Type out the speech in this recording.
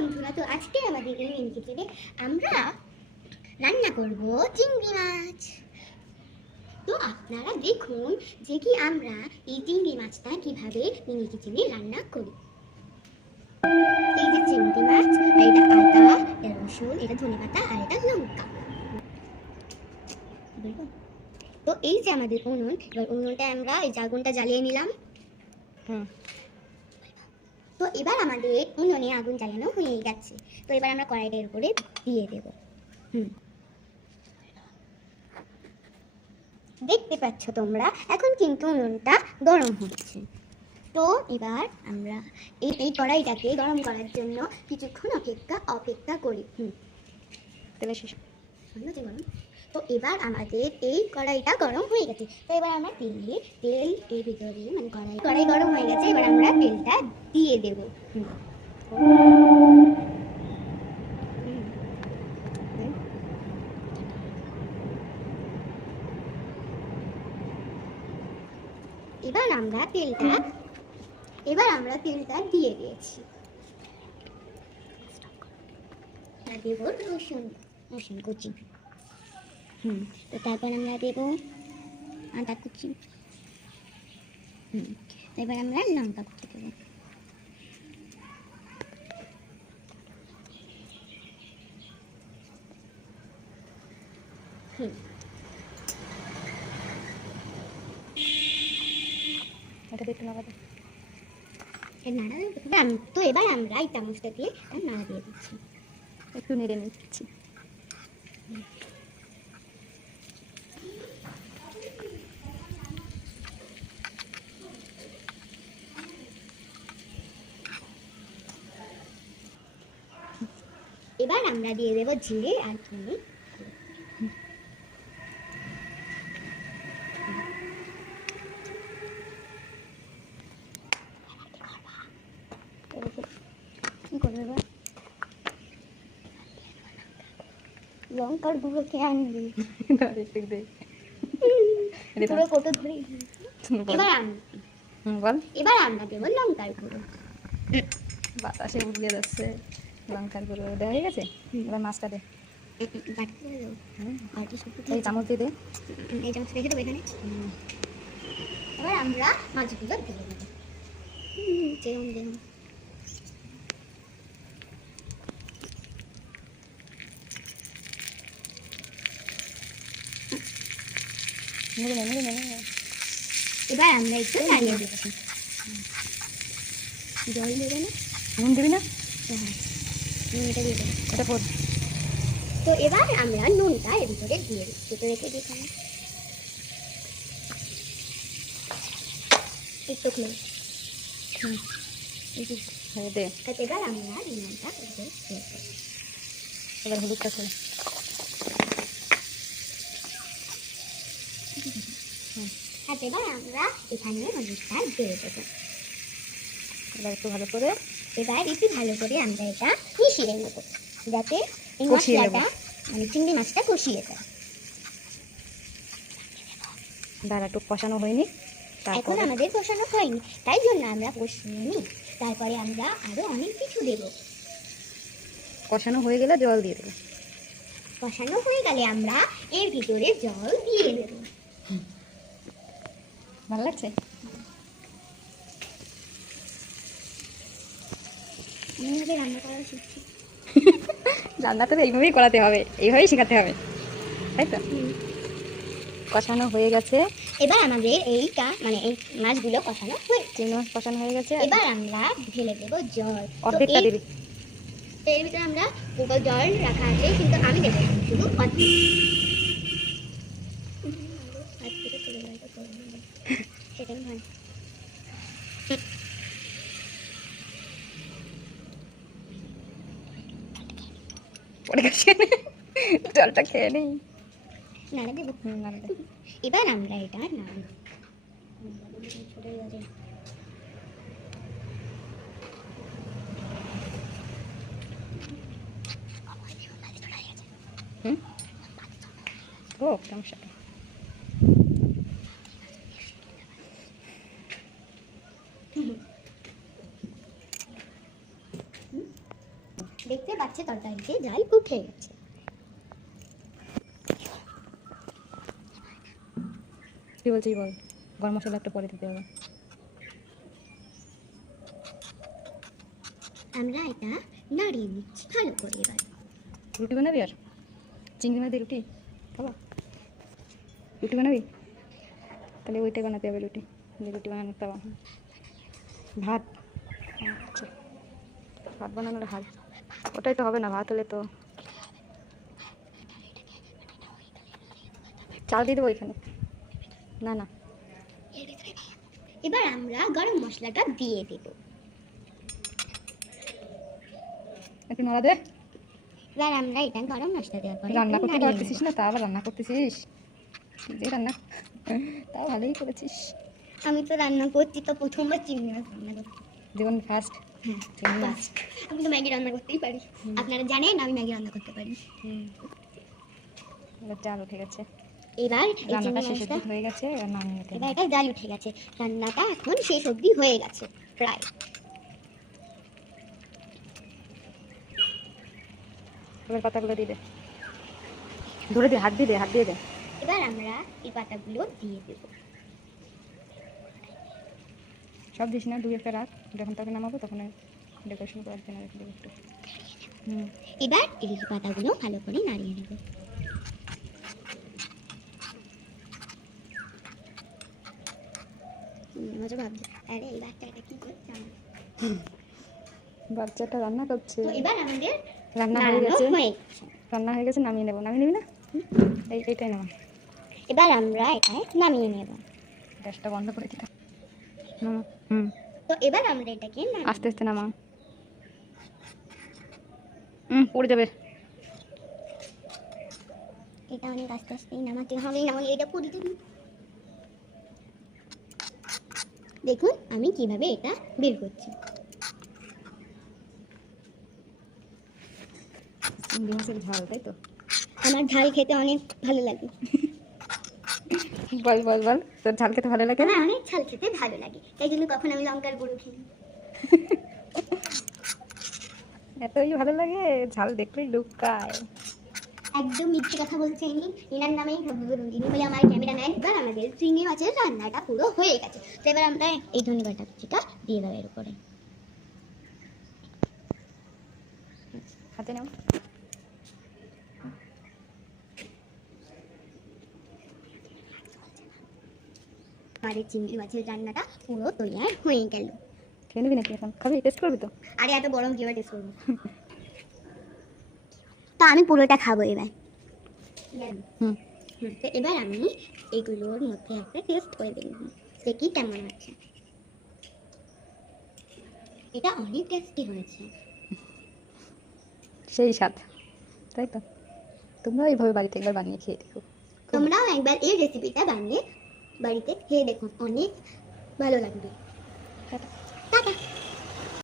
বন্ধুরা, তো আজকে আমাদের এই মিনি কিচেনে আমরা রান্না করব চিংড়ি মাছ। তো আপনারা দেখুন যে কি আমরা এই চিংড়ি মাছটা কিভাবে মিনি কিচেনে রান্না করি। এই যে চিংড়ি মাছ, আর এটা আদা, এটা রসুন, এটা ধনেপাতা, আর এটা লঙ্কা। তো এই যে আমাদের উনুন, এবার উনুনটা আমরা এই আগুনটা জ্বালিয়ে নিলাম। তো এবার আমাদের উনুনে আগুন জ্বালানো হয়ে গেছে। তো এবার আমরা কড়াইটার উপরে দিয়ে দেব। দেখতে পাচ্ছ তোমরা, এখন কিন্তু উনুনটা গরম হচ্ছে। তো এবার আমরা এই কড়াইটাকে গরম করার জন্য কিছুক্ষণ অপেক্ষা করি। তেলে শেষ তো এবার আমাদের এই কড়াইটা গরম হয়ে গেছে। তো এবার আমরা তেল এর ভিতরে, মানে কড়াই গরম হয়ে গেছে, এবার আমরা তেলটা দিয়ে দেব। এবার আমরা তেলটা দিয়ে দিয়েছি। দেব রসুন কুচি। তো তারপর আমরা দেব আদা কুচি। এবার আমরা লঙ্কা কুচি দেব। তো এবার আমরা এই চামচটা দিয়ে নাড়া দিয়ে দিচ্ছি, একটু নেড়ে নিচ্ছি। এবার আমরা দিয়ে দেব জিরে আর চিনি। কি করবে এবার? লঙ্কার গুঁড়ো খেয়ে আনবি পুরো কত ধরে। এবার আমরা দেবো লঙ্কার গুঁড়ো। বাতাসে উড়িয়ে যাচ্ছে লঙ্কার গুঁড়ো দেওয়া হয়ে গেছে। এবার মাছটা দে, এই চামচ দিয়ে দে, এই চামচ রেখে দেবো এখানে। এবার আমরা মাছগুলো দিয়ে দেবো। এবার আমরা একটু নাড়িয়ে দিচ্ছি। জল দেবে না? নুন দিবি না? নুনটা দিয়ে দেবো। এটা পর। তো এবার আমরা নুনটা এর ভিতরে দিয়ে দিচ্ছি। তো রেখে দিই একটু খুলে। দে। এবার আমরা নুনটা দিয়ে দেবো। এবার হলুদটা খোলা। এবার আমরা এখানে হলুদটা দিয়ে দেবো। এবার একটু ভালো করে আমরা এটা মিশিয়ে নেব, যাতে এই মশলাটা, মানে চিংড়ি মাছটা কষিয়ে যায়। দাঁড়া, একটু কষানো হয়নি, এখন আমাদের কষানো হয়নি, তাই জন্য আমরা কষিয়ে নিই। তারপরে আমরা আরো অনেক কিছু দেব। কষানো হয়ে গেলে জল দিয়ে দেবো। কষানো হয়ে গেলে আমরা এর ভিতরে জল দিয়ে দেব। ভালো লাগছে? রান্না করা শিখছি। রান্না তো এইভাবেই করাতে হবে, এইভাবেই শেখাতে হবে, তাই তো? কষানো হয়ে গেছে। এবার আমাদের এইটা, মানে এই মাছগুলো কষানো হয়ে গেছে। এবার আমরা ঢেলে দেবো জল। অর্ধেকটা দিবি। এর ভিতরে আমরা জল রাখা আছে, কিন্তু আমি দেবো শুধু অর্ধেক। সেটাই হয়। জলটা খেয়ে নেই। নাড়া দেবো। এবার আমরা এটা নাড়ব। ও সমস্যা। দেখতে পাচ্ছে তরকারিতে জাল উঠে গেছে। কি বলছিস বল, গরম মশলা একটা পরে দিতে হবে। আমরা এটা নাড়িয়ে নিচ্ছি ভালো করে। এবার রুটি বানাবি আর চিংড়ি মাছ দিয়ে রুটি খাবো? রুটি বানাবি? তাহলে ওইটাই বানাতে হবে, রুটি দিয়ে রুটি বানানো তাওয়া। ভাত, আচ্ছা ভাত বানানোর হাল ওটাই তো হবে না, ভাত হলে তো চাল দিয়ে দেবো এখানে। না না, এবার আমরা গরম মশলাটা দিয়ে দেব। একটু নাড়া দে। এবার আমরা এটা গরম মশলা দেওয়ার পরে রান্না একটু করতে নাড়িয়ে পারতেছিস নেব। না, তা আবার রান্না করতেছিস? কি যে রান্না, তাও ভালোই করেছিস। আমি তো রান্না করছি, তো প্রথমবার চিংড়ি মাছ রান্না করছি। জীবন ফার্স্ট হ্যাঁ, চিংড়ি মাছ। আমি তো ম্যাগি রান্না করতেই পারি। আপনারা জানেন আমি ম্যাগি রান্না করতে পারি। এবার চাল উঠে গেছে, এবার এই রান্নাটা চিংড়ি শেষ মাছটা, হয়ে গেছে, এবার নামিয়ে নিতে এবার হবে। এটা জাল উঠে গেছে, রান্নাটা এখন শেষ অবধি হয়ে গেছে প্রায়। এবার পাতাগুলো দিয়ে দে, ধরে দে, হাত দিয়ে দে, হাত দিয়ে দে। এবার আমরা এই পাতাগুলো দিয়ে দেবো। সব দিস না, দুই একটা রাখ, যখন তাকে নামাবো তখন ডেকোরেশন করার জন্য রেখে দেবো একটু। এবার ইলিশ পাতাগুলো ভালো করে নাড়িয়ে নেব। মজা ভাবছে, আরে এই বাচ্চাটা কি করছে আমার? বাচ্চাটা রান্না করছে। তো এবার আমাদের রান্না হয়ে নাড়ানো গেছে, হয়ে গেছে। রান্না হয়ে গেছে, নামিয়ে নেবো। নামিয়ে নিবি না? এইটাই নামা। এবার আমরা এটাই নামিয়ে নেব। গ্যাসটা বন্ধ করে দিতে নামা। হুম, তো এবার আমরা এটাকে আস্তে আস্তে নামা। পড়ে যাবে। এটা অনেক আস্তে আস্তেই নামাতে হবে, নাহলে এটা পুড়ে যাবে। দেখুন আমি কিভাবে এটা বের করছি। চিংড়ি মাছের ঝাল, তাই তো? আমার ঝাল খেতে অনেক ভালো লাগে। বল বল বল, তোর ঝাল খেতে ভালো লাগে? আমার অনেক ঝাল খেতে ভালো লাগে, তাই জন্য কখন আমি লঙ্কার গুঁড়ো খেলি। এতই ভালো লাগে, ঝাল দেখলেই লুকায়। একদম মিথ্যে কথা বলছে ইনি, ইনার নামেই ইনি বলে আমার ক্যামেরাম্যান। এবার আমাদের চিংড়ি মাছের রান্নাটা পুরো হয়ে গেছে। তো এবার আমরা এই ধনেপাতা কুচিটা দিয়ে দেবো এর উপরে। হাতে নাও। আমাদের চিংড়ি মাছের রান্নাটা পুরো তৈরি হয়ে গেল। খেয়ে নিবি নাকি এখন? খাবি? টেস্ট করবি তো? আরে এত গরম কিভাবে টেস্ট করবো? তো আমি পুরোটা খাবো এবার। হুম, তো এবার আমি এগুলোর মধ্যে একটা টেস্ট করে দেখব দেখি কেমন আছে। এটা অনেক টেস্টি হয়েছে। সেই স্বাদ, তাই তো? তোমরাও এইভাবে বাড়িতে একবার বানিয়ে খেয়ে দেখো। তোমরাও একবার এই রেসিপিটা বানিয়ে বাড়িতে খেয়ে দেখো, অনেক ভালো লাগবে।